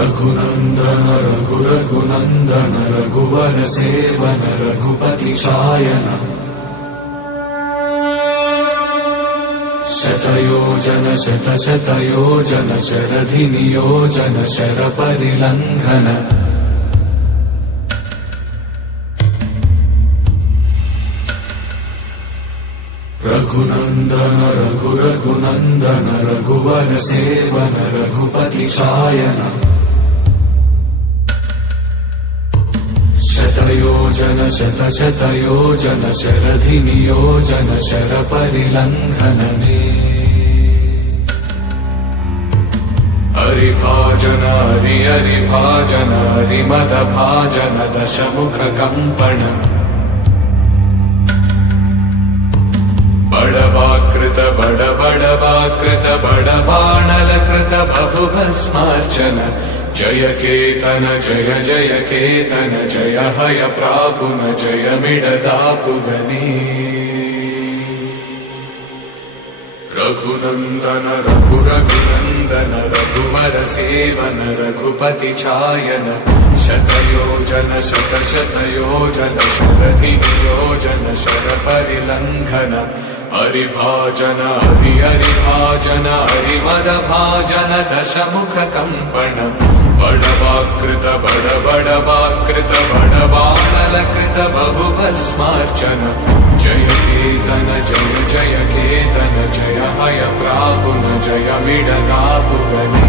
रघुनन्दन रघुरघुनन्दन रघुवर seven Raghupati Shayan शतयोजन शतशतयोजन शरधि नियोजन शरपरिलङ्घन रघुनन्दन रघुरघुनन्दन रघुवर seven Raghupati Shayan शतयोजन शतशतयोजन शरधि नियोजन शरपरिलङ्घनने हरिभाजन हरिभाजन हरिमदभाजन दशमुख कंपन बड़वाकृत बड़वाकृत बड़बाणलकृत बहुभस्मार्चन जय केतन जय जय केतन जय हय प्रापुन जय मिडदापुगनी रघुनन्दन रघुरघुनन्दन रघुवर सेवन रघुपति छायन शतयोजन शतशतयोजन शरधि नियोजन शरपरिलङ्घन हरिभाजन हरिभाजन हरिमदभाजन दशमुख कंपन बड़वाकृत बड़वाकृत बड़बाणलकृत बहुभस्मार्चन जय केतन जय जय केतन जय हय प्रापुन जय मिडदापुगनी